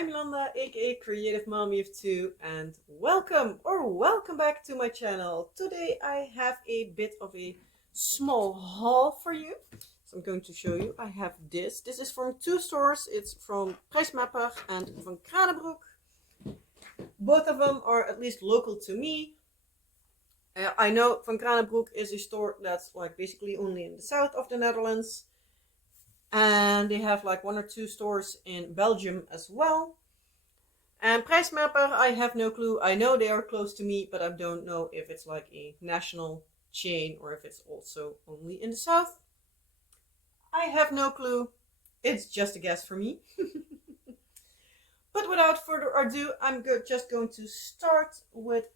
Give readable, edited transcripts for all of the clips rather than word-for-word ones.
I'm Landa, aka Creative Mommy of Two, and welcome back to my channel. Today I have a bit of a small haul for you. So I'm going to show you. I have this. This is from two stores. It's from Prijsmapper and van Kranenbroek. Both of them are at least local to me. I know Van Kranenbroek is a store that's like basically only in the south of the Netherlands. And they have like one or two stores in Belgium as well. And Prijsmapper, I have no clue. I know they are close to me, but I don't know if it's like a national chain or if it's also only in the south. I have no clue. It's just a guess for me. But without further ado, I'm just going to start with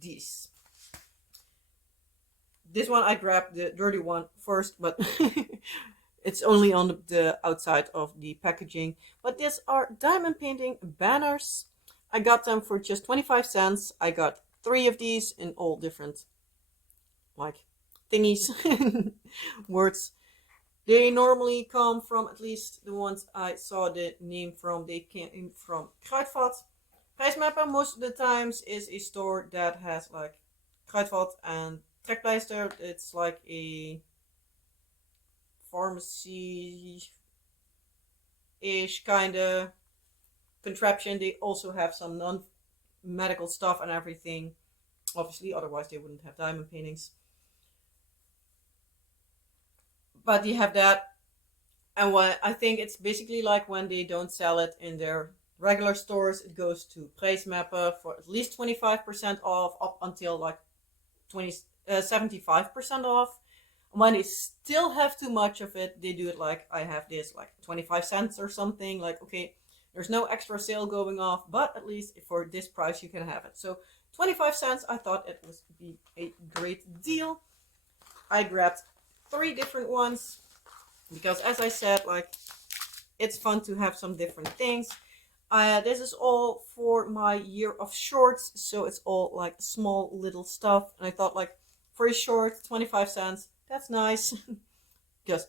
this. This one I grabbed the dirty one first, but it's only on the outside of the packaging. But these are diamond painting banners. I got them for just 25 cents. I got 3 of these in all different like thingies, words. They normally come from, at least the ones I saw the name from, they came from Kruidvat. Prijsmapper most of the times is a store that has like Kruidvat and Trekpleister. It's like a pharmacy-ish kind of contraption. They also have some non-medical stuff and everything. Obviously, otherwise they wouldn't have diamond paintings. But you have that. And what I think it's basically like when they don't sell it in their regular stores, it goes to Prijsmapper for at least 25% off, up until like 75% off. When they still have too much of it, they do it like I have this, like 25 cents or something. Like, okay, there's no extra sale going off, but at least for this price you can have it. So 25 cents, I thought it would be a great deal. I grabbed 3 different ones because, as I said, like, it's fun to have some different things. This is all for my year of shorts, so it's all like small little stuff. And I thought, like, for a short, 25 cents, that's nice. Because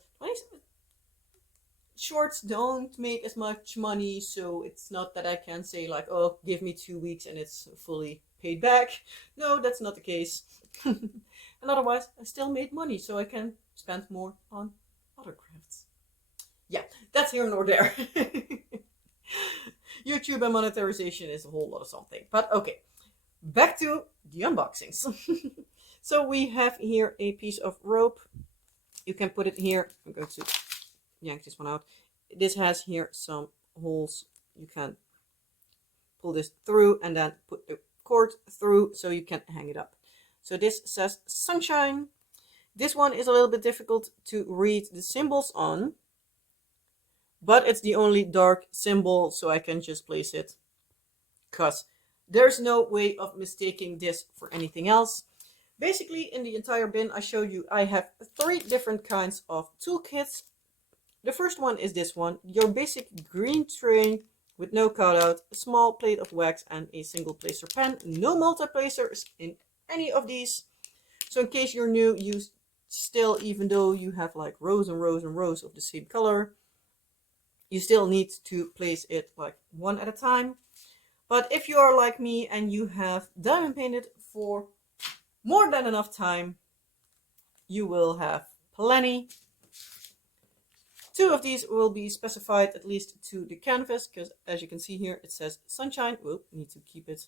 shorts don't make as much money, so it's not that I can say like, oh, give me 2 weeks and it's fully paid back. No, that's not the case. And otherwise, I still made money, so I can spend more on other crafts. Yeah, that's here nor there. YouTube and monetization is a whole lot of something. But okay, back to the unboxings. So we have here a piece of rope. You can put it here. I'm going to yank this one out. This has here some holes. You can pull this through and then put the cord through so you can hang it up. So this says sunshine. This one is a little bit difficult to read the symbols on, but it's the only dark symbol, so I can just place it because there's no way of mistaking this for anything else. Basically, in the entire bin I showed you, I have 3 different kinds of toolkits. The first one is this one, your basic green tray with no cutout, a small plate of wax and a single placer pen. No multi-placers in any of these. So in case you're new, you still, even though you have like rows and rows and rows of the same color, you still need to place it like one at a time. But if you are like me and you have diamond painted for more than enough time, you will have plenty. 2 of these will be specified at least to the canvas, because as you can see here, it says sunshine. Well, need to keep it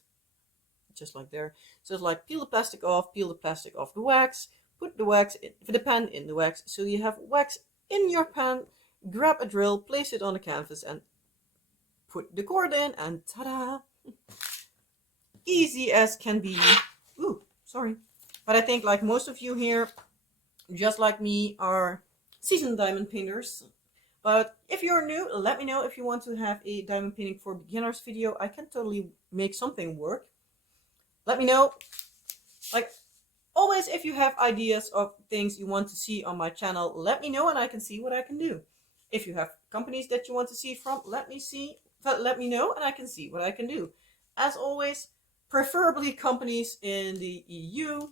just like there. So it's like peel the plastic off the wax, put the wax in, the pen in the wax. So you have wax in your pen, grab a drill, place it on the canvas and put the cord in, and ta-da! Easy as can be. Ooh, sorry. But I think like most of you here, just like me, are seasoned diamond painters. But if you're new, let me know if you want to have a diamond painting for beginners video. I can totally make something work. Let me know. Like always, if you have ideas of things you want to see on my channel, let me know and I can see what I can do. If you have companies that you want to see from, let me know and I can see what I can do. As always, preferably companies in the EU,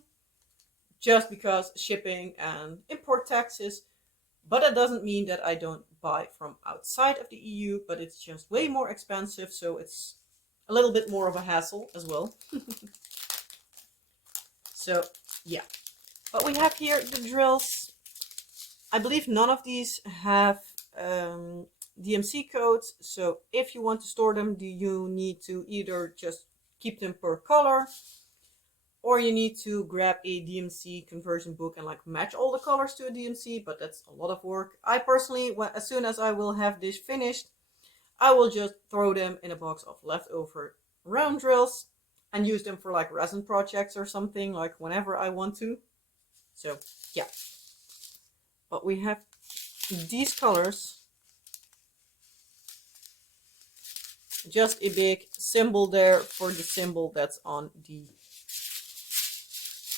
just because shipping and import taxes. But that doesn't mean that I don't buy from outside of the EU, but it's just way more expensive, so it's a little bit more of a hassle as well. So yeah, but we have here the drills. I believe none of these have DMC codes, so if you want to store them, you need to either just keep them per color, or you need to grab a DMC conversion book and like match all the colors to a DMC, but that's a lot of work. I personally, as soon as I will have this finished, I will just throw them in a box of leftover round drills and use them for like resin projects or something, like whenever I want to. So yeah, but we have these colors. Just a big symbol there for the symbol that's on the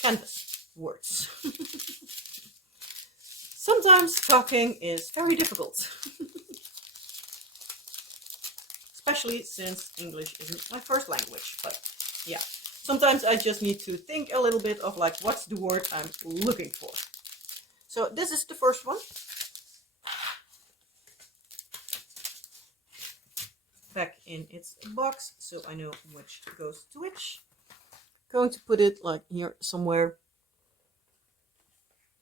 canvas words. Sometimes talking is very difficult. Especially since English isn't my first language. But yeah, sometimes I just need to think a little bit of like, what's the word I'm looking for. So this is the first one. Back in its box, so I know which goes to which. Going to put it like here somewhere.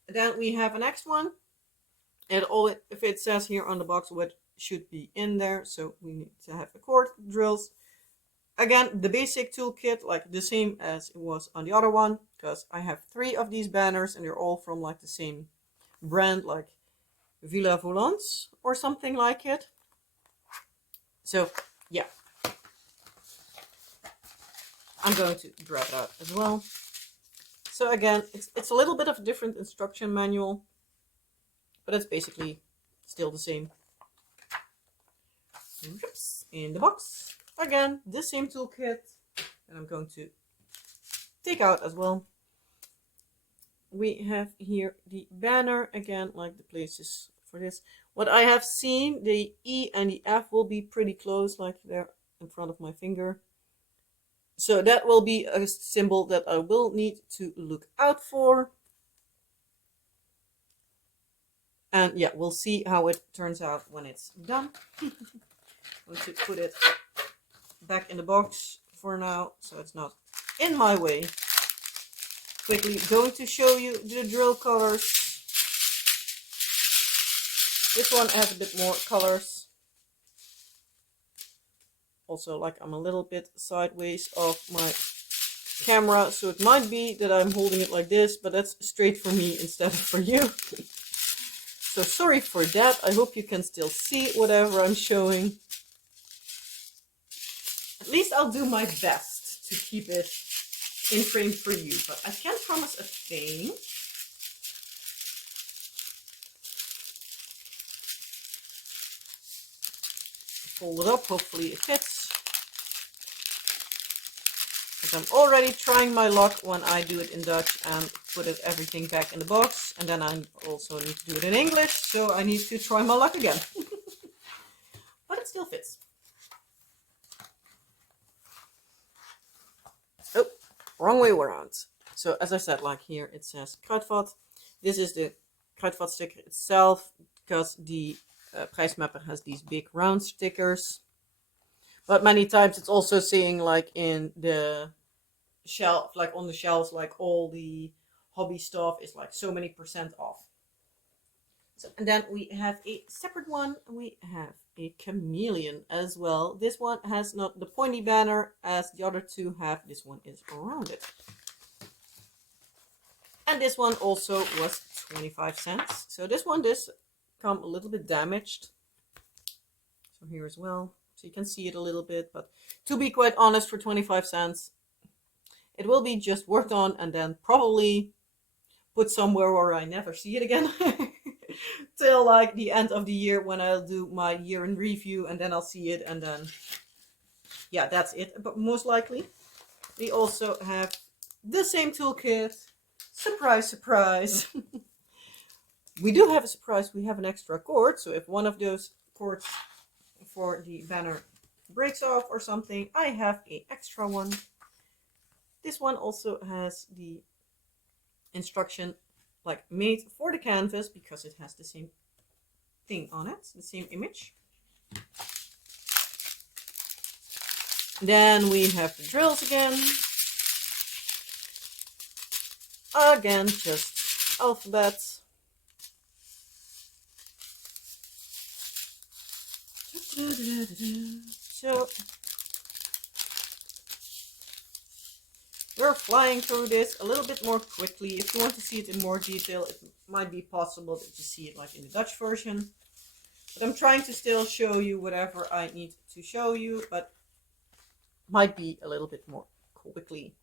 Then we have a next one, and if it says here on the box what should be in there, so we need to have the cord drills. Again, the basic toolkit, like the same as it was on the other one, because I have 3 of these banners and they're all from like the same brand, like Villa Volants or something like it. So yeah, I'm going to grab it out as well. So again, it's a little bit of a different instruction manual, but it's basically still the same. In the box, again, the same toolkit, and I'm going to take out as well. We have here the banner, again, like the places for this. What I have seen, the E and the F will be pretty close, like there in front of my finger. So that will be a symbol that I will need to look out for. And yeah, we'll see how it turns out when it's done. I'm going to put it back in the box for now, so it's not in my way. Quickly going to show you the drill colors. This one has a bit more colors. Also, like I'm a little bit sideways of my camera, so it might be that I'm holding it like this, but that's straight for me instead of for you. So sorry for that. I hope you can still see whatever I'm showing. At least I'll do my best to keep it in frame for you, but I can't promise a thing. Fold it up, hopefully it fits. Because I'm already trying my luck when I do it in Dutch and put everything back in the box. And then I also need to do it in English, so I need to try my luck again. But it still fits. Oh, wrong way around. So as I said, like here it says Kruidvat. This is the Kruidvat sticker itself, because the prijsmapper has these big round stickers. But many times it's also saying like in the shelf, like on the shelves, like all the hobby stuff is like so many % off. So, and then we have a separate one. We have a chameleon as well. This one has not the pointy banner as the other two have. This one is rounded. And this one also was 25 cents. So this one does come a little bit damaged. So here as well. So you can see it a little bit, but to be quite honest, for 25 cents, it will be just worked on and then probably put somewhere where I never see it again. Till like the end of the year when I'll do my year in review, and then I'll see it, and then yeah, that's it. But most likely we also have the same toolkit. Surprise, surprise. We do have a surprise. We have an extra cord, so if one of those cords for the banner breaks off or something, I have an extra one. This one also has the instruction like made for the canvas, because it has the same thing on it, the same image. Then we have the drills again. Again, just alphabet. So we're flying through this a little bit more quickly. If you want to see it in more detail, it might be possible that you see it like in the Dutch version. But I'm trying to still show you whatever I need to show you, but might be a little bit more quickly.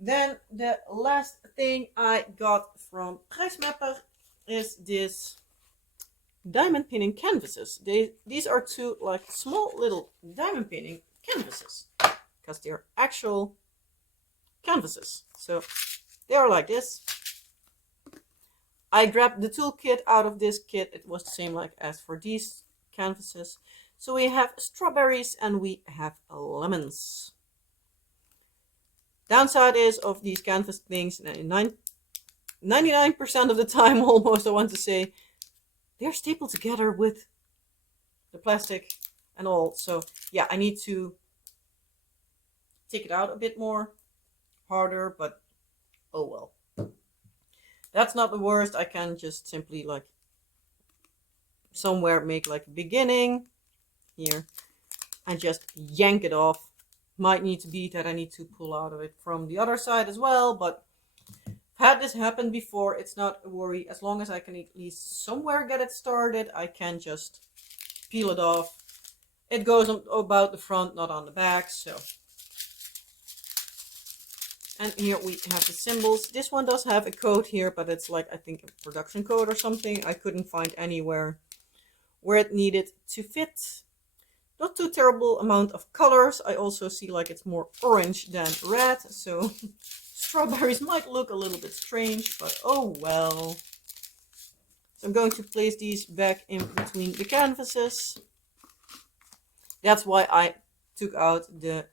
Then the last thing I got from Prijsmapper is this diamond pinning canvases. These are two like small little diamond pinning canvases because they're actual canvases. So they are like this. I grabbed the toolkit out of this kit. It was the same like as for these canvases. So we have strawberries and we have lemons. Downside is of these canvas things, 99% of the time almost, I want to say, they're stapled together with the plastic and all. So yeah, I need to take it out a bit more, harder, but oh well. That's not the worst. I can just simply like somewhere make like a beginning here and just yank it off. Might need to be that I need to pull out of it from the other side as well, but I've had this happen before. It's not a worry. As long as I can at least somewhere get it started, I can just peel it off. It goes on about the front, not on the back. So, and here we have the symbols. This one does have a code here, but it's like I think a production code or something. I couldn't find anywhere where it needed to fit. Not too terrible amount of colors. I also see like it's more orange than red. So strawberries might look a little bit strange, but oh well. So I'm going to place these back in between the canvases. That's why I took out the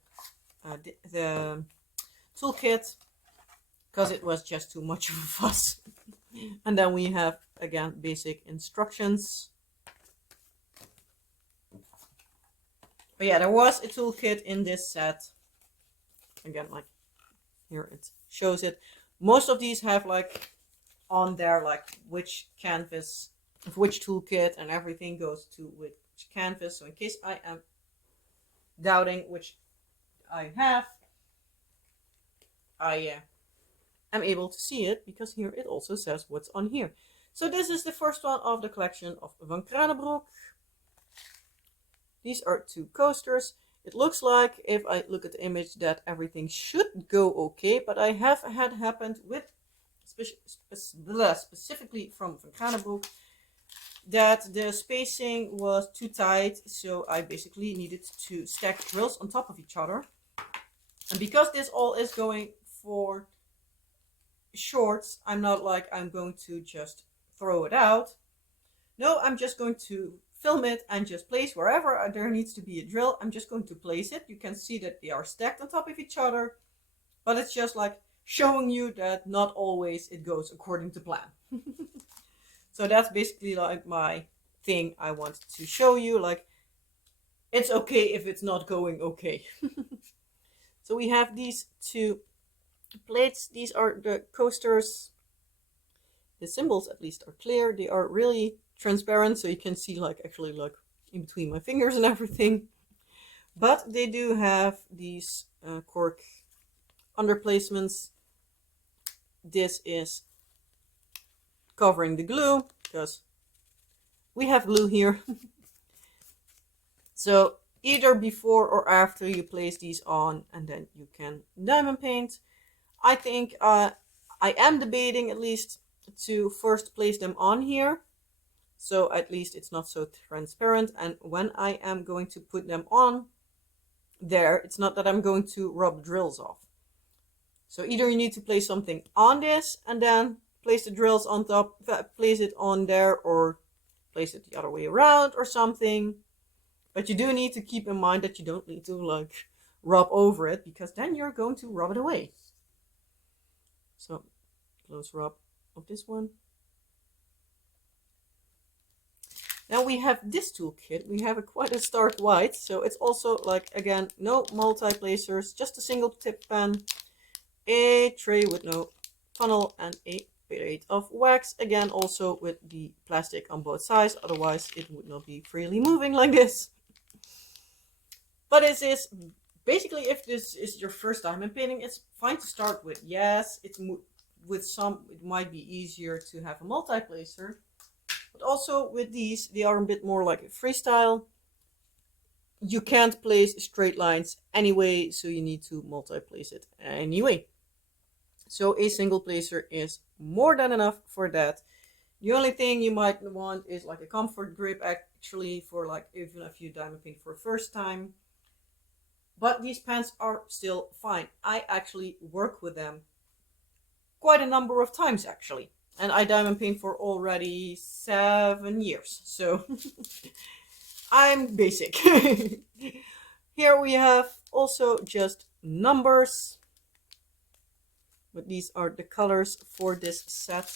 toolkit, because it was just too much of a fuss. And then we have again basic instructions. But yeah, there was a toolkit in this set. Again, like here it shows it. Most of these have like on there like which canvas, which toolkit and everything goes to which canvas. So in case I am doubting which I have, I am able to see it because here it also says what's on here. So this is the first one of the collection of Van Kranenbroek. These are two coasters. It looks like, if I look at the image, that everything should go okay, but I have had happened with, specifically from Van Kranenbroek, that the spacing was too tight, so I basically needed to stack drills on top of each other. And because this all is going for shorts, I'm not like I'm going to just throw it out. No, I'm just going to film it and just place wherever there needs to be a drill. I'm just going to place it. You can see that they are stacked on top of each other, but it's just like showing you that not always it goes according to plan. So that's basically like my thing I want to show you. Like, it's okay if it's not going okay. So we have these two plates. These are the coasters. The symbols at least are clear. They are really transparent, so you can see like actually like in between my fingers and everything. But they do have these cork under placements. This is covering the glue because we have glue here. So either before or after you place these on, and then you can diamond paint. I think I am debating at least to first place them on here, so at least it's not so transparent, and when I am going to put them on there, it's not that I'm going to rub drills off. So either you need to place something on this and then place the drills on top, place it on there, or place it the other way around or something. But you do need to keep in mind that you don't need to like rub over it, because then you're going to rub it away. So close rub of this one. Now we have this toolkit. We have quite a stark white, so it's also like, again, no multi-placers, just a single tip pen, a tray with no funnel, and a plate of wax. Again, also with the plastic on both sides, otherwise it would not be freely moving like this. But this is basically, if this is your first diamond painting, it's fine to start with. Yes, it's with some, it might be easier to have a multi-placer. But also with these, they are a bit more like a freestyle. You can't place straight lines anyway, so you need to multi-place it anyway. So a single placer is more than enough for that. The only thing you might want is like a comfort grip, actually, for like even if you diamond paint for the first time. But these pens are still fine. I actually work with them quite a number of times, actually. And I diamond paint for already 7 years, so I'm basic. Here we have also just numbers, but these are the colors for this set.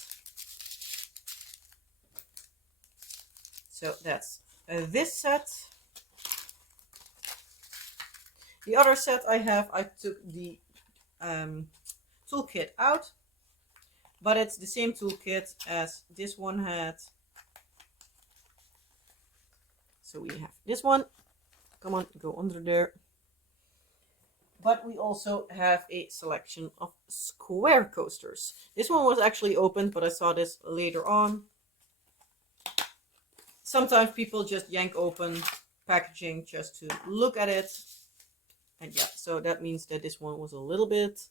So that's this set. The other set I have, I took the toolkit out, but it's the same toolkit as this one had. So we have this one. Come on, go under there. But we also have a selection of square coasters. This one was actually opened, but I saw this later on. Sometimes people just yank open packaging just to look at it. And yeah, so that means that this one was a little bit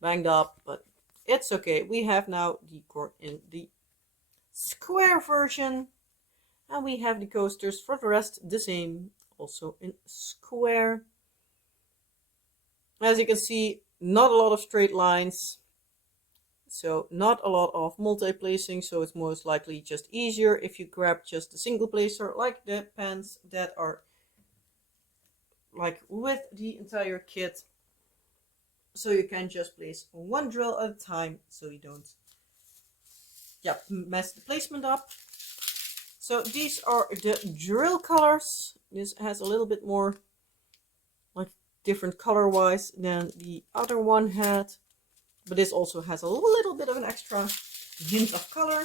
banged up, but it's okay. We have now the cord in the square version. And we have the coasters for the rest the same, also in square. As you can see, not a lot of straight lines. So not a lot of multi-placing, so it's most likely just easier if you grab just a single placer, like the pens that are like with the entire kit. So you can just place one drill at a time, so you don't mess the placement up. So these are the drill colors. This has a little bit more like different color wise than the other one had, but this also has a little bit of an extra hint of color.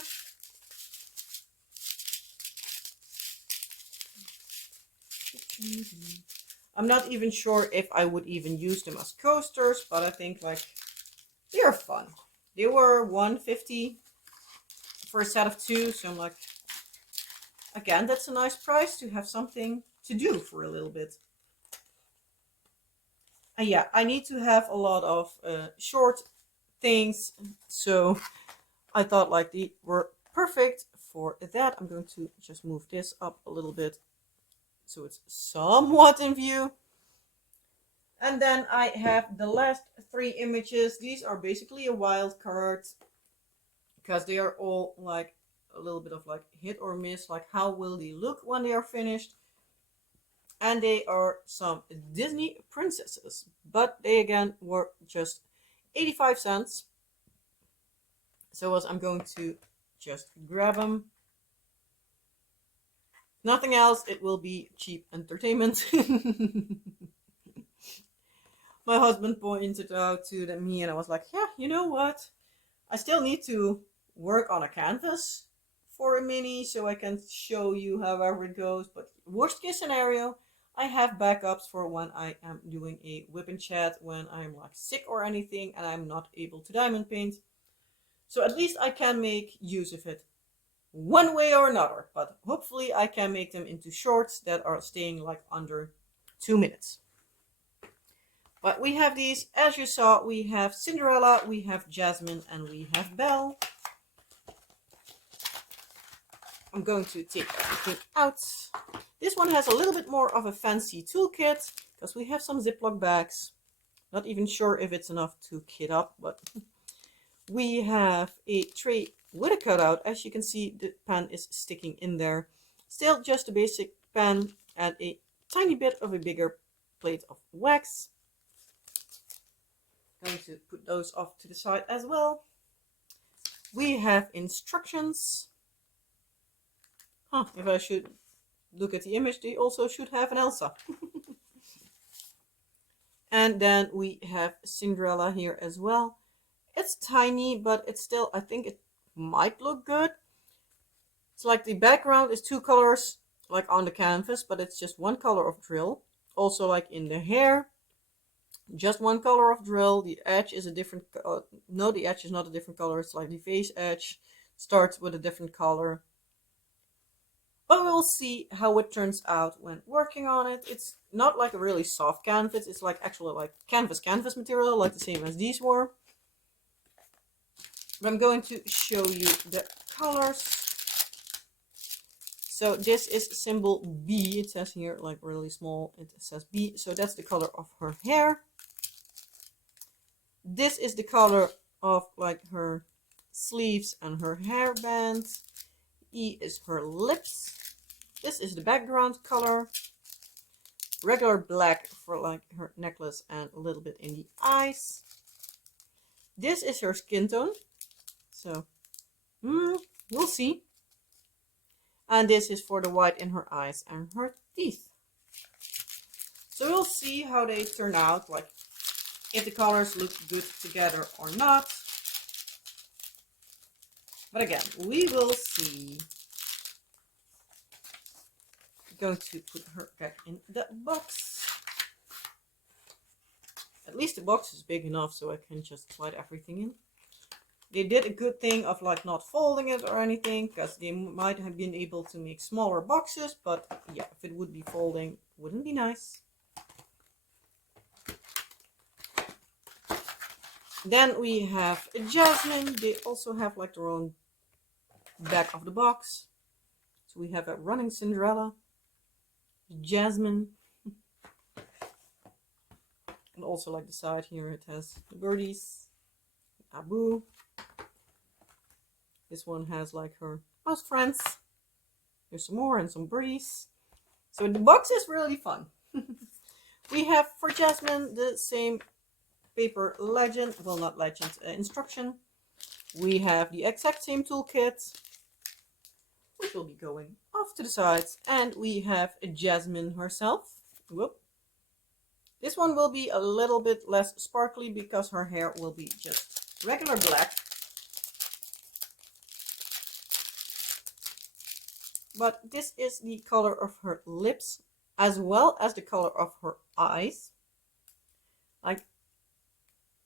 I'm not even sure if I would even use them as coasters, but I think like they're fun. They were $1.50 for a set of 2, so I'm like, again, that's a nice price to have something to do for a little bit. And yeah, I need to have a lot of short things, so I thought like they were perfect for that. I'm going to just move this up a little bit so it's somewhat in view. And then I have the last 3 images. These are basically a wild card because they are all like a little bit of like hit or miss, like how will they look when they are finished. And they are some Disney princesses, but they again were just 85 cents. So as I'm going to just grab them. Nothing else, it will be cheap entertainment. My husband pointed out to me and I was like, yeah, you know what? I still need to work on a canvas for a mini so I can show you however it goes. But worst case scenario, I have backups for when I am doing a whip and chat, when I'm like sick or anything and I'm not able to diamond paint. So at least I can make use of it one way or another, but hopefully I can make them into shorts that are staying like under 2 minutes. But we have these, as you saw, we have Cinderella, we have Jasmine, and we have Belle. I'm going to take everything out. This one has a little bit more of a fancy toolkit, because we have some Ziploc bags. Not even sure if it's enough to kit up, but we have a tray with a cutout. As you can see, the pen is sticking in there. Still just a basic pen and a tiny bit of a bigger plate of wax. Going to put those off to the side as well. We have instructions. Huh, if I should look at the image, they also should have an Elsa. And then we have Cinderella here as well. It's tiny, but it's still, I think it might look good. It's like the background is two colors, like on the canvas, but it's just one color of drill. Also, like in the hair, just one color of drill. The edge is a different, no, the edge is not a different color. It's like the face edge starts with a different color. But we'll see how it turns out when working on it. It's not like a really soft canvas. It's like actually like canvas material, like the same as these were. But I'm going to show you the colors. So this is symbol B. It says here like really small. It says B. So that's the color of her hair. This is the color of like her sleeves and her hairband. E is her lips. This is the background color. Regular black for like her necklace and a little bit in the eyes. This is her skin tone. So, we'll see. And this is for the white in her eyes and her teeth. So we'll see how they turn out, like if the colors look good together or not. But again, we will see. I'm going to put her back in the box. At least the box is big enough so I can just slide everything in. They did a good thing of like not folding it or anything, because they might have been able to make smaller boxes, but yeah, if it would be folding, wouldn't be nice. Then we have Jasmine. They also have like their own back of the box. So we have a running Cinderella, Jasmine, and also like the side here it has the birdies, Abu. This one has like her mouse friends. There's some more and some birdies. So the box is really fun. We have for Jasmine the same paper legend, well not legend, instruction. We have the exact same toolkit, which will be going off to the sides. And we have Jasmine herself. Whoop. This one will be a little bit less sparkly because her hair will be just regular black. But this is the color of her lips as well as the color of her eyes. Like,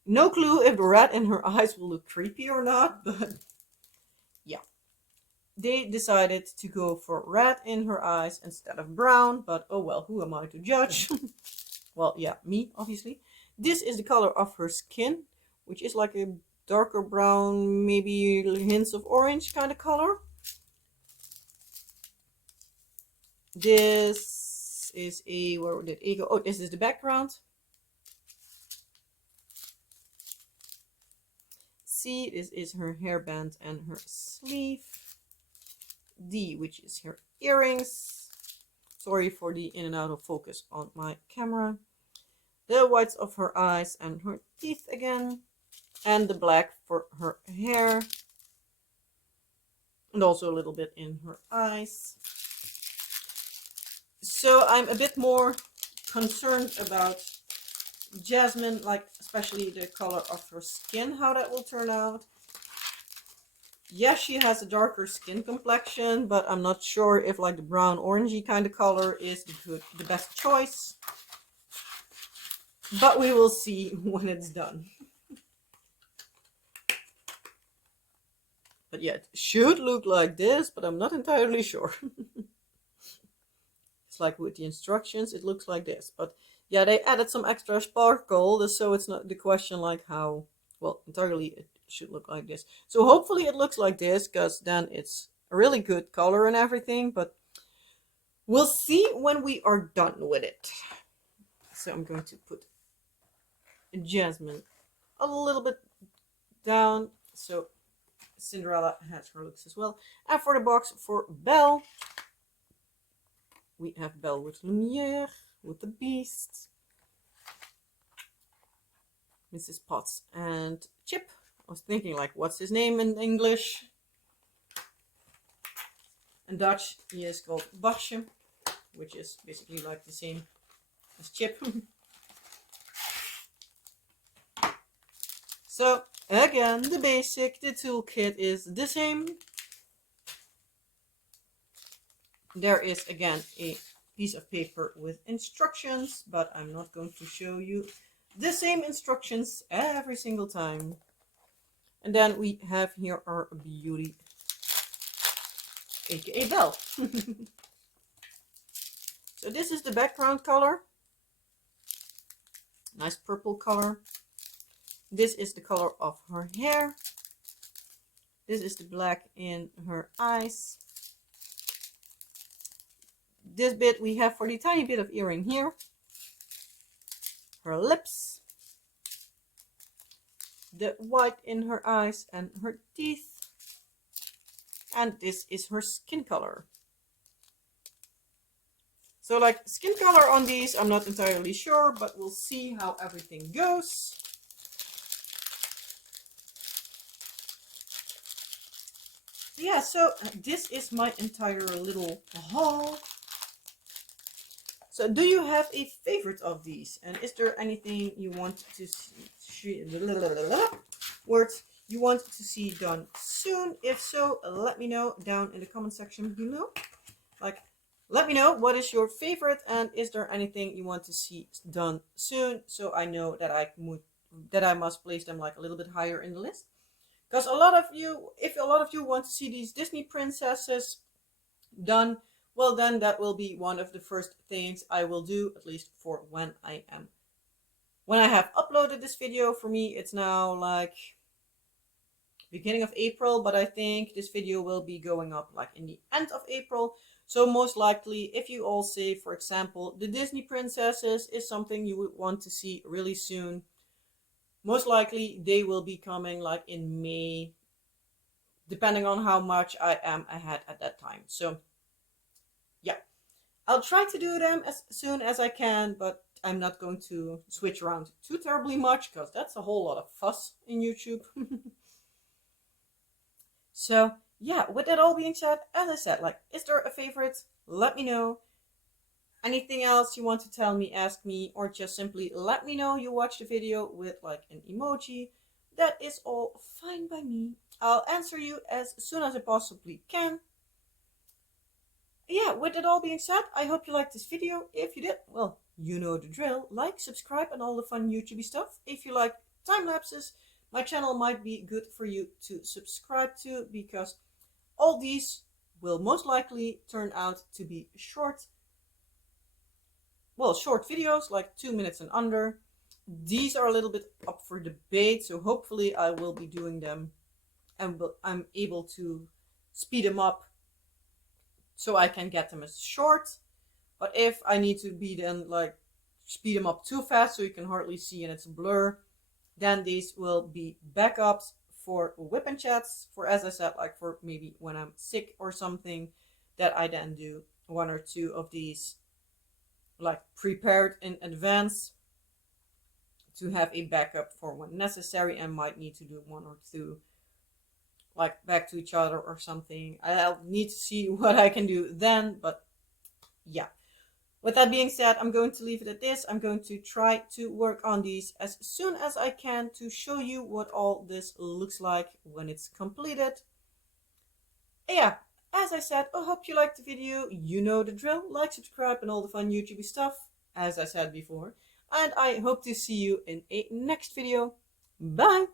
no clue if the red in her eyes will look creepy or not, but yeah. They decided to go for red in her eyes instead of brown, but oh well, who am I to judge? Well, yeah, me, obviously. This is the color of her skin, which is like a darker brown, maybe hints of orange kind of color. This is a, where did it go? Oh, this is the background. C, this is her hairband and her sleeve. D, which is her earrings. Sorry for the in and out of focus on my camera. The whites of her eyes and her teeth again. And the black for her hair. And also a little bit in her eyes. So I'm a bit more concerned about Jasmine, like especially the color of her skin, how that will turn out. Yes, she has a darker skin complexion, but I'm not sure if like the brown orangey kind of color is the best choice. But we will see when it's done. But yeah, it should look like this, but I'm not entirely sure. It's like with the instructions, it looks like this. But yeah, they added some extra sparkle, so it's not the question like how, well, entirely it should look like this. So hopefully it looks like this, because then it's a really good color and everything. But we'll see when we are done with it. So I'm going to put Jasmine a little bit down, so Cinderella has her looks as well. And for the box for Belle, we have Belle with Lumiere, with the Beast, Mrs. Potts and Chip. I was thinking like, what's his name in English? In Dutch, he is called Basje, which is basically like the same as Chip. So again, the basic, the toolkit is the same. There is again a piece of paper with instructions, but I'm not going to show you the same instructions every single time. And then we have here our beauty, aka Belle. So this is the background color. Nice purple color. This is the color of her hair. This is the black in her eyes. This bit we have for the tiny bit of earring here. Her lips. The white in her eyes and her teeth. And this is her skin color. So like skin color on these, I'm not entirely sure, but we'll see how everything goes. Yeah, so this is my entire little haul. So do you have a favorite of these? And is there anything you want to see, words you want to see done soon? If so, let me know down in the comment section below. Like, let me know what is your favorite and is there anything you want to see done soon, so I know that I must place them like a little bit higher in the list. Because a lot of you, if a lot of you want to see these Disney princesses done, well then that will be one of the first things I will do, at least for when I have uploaded this video. For me it's now like beginning of April, but I think this video will be going up like in the end of April. So most likely, if you all say, for example, the Disney princesses is something you would want to see really soon, most likely they will be coming like in May, depending on how much I am ahead at that time. So yeah, I'll try to do them as soon as I can, but I'm not going to switch around too terribly much because that's a whole lot of fuss in YouTube. So yeah, with that all being said, as I said, like, is there a favorite? Let me know. Anything else you want to tell me, ask me, or just simply let me know you watched the video with like an emoji. That is all fine by me. I'll answer you as soon as I possibly can. Yeah, with it all being said, I hope you liked this video. If you did, well, you know the drill. Like, subscribe, and all the fun YouTubey stuff. If you like time lapses, my channel might be good for you to subscribe to, because all these will most likely turn out to be short videos, like 2 minutes and under. These are a little bit up for debate, so hopefully I will be doing them and I'm able to speed them up so I can get them as short. But if I need to be then like speed them up too fast so you can hardly see and it's a blur, then these will be backups for whip and chats, for, as I said, like for maybe when I'm sick or something, that I then do 1 or 2 of these like prepared in advance to have a backup for when necessary, and might need to do 1 or 2 like back to each other or something. I'll need to see what I can do then, but yeah. With that being said, I'm going to leave it at this. I'm going to try to work on these as soon as I can to show you what all this looks like when it's completed. Yeah, as I said, I hope you liked the video. You know the drill. Like, subscribe, and all the fun YouTubey stuff, as I said before. And I hope to see you in a next video. Bye!